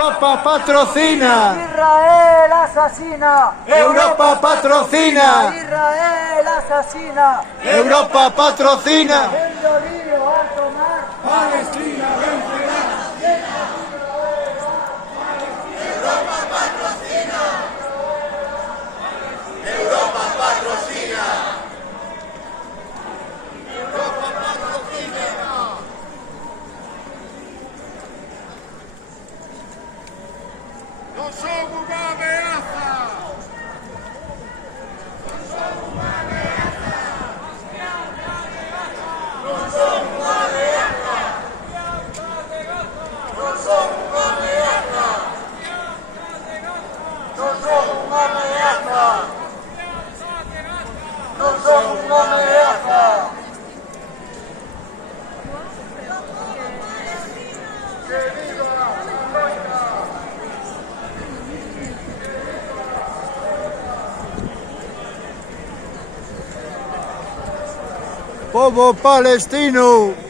Europa patrocina. Israel asesina. Europa patrocina. Israel asesina. Europa patrocina. El río alto mar. Palestina vencerá. ¡No somos una amenaza! Povo palestino.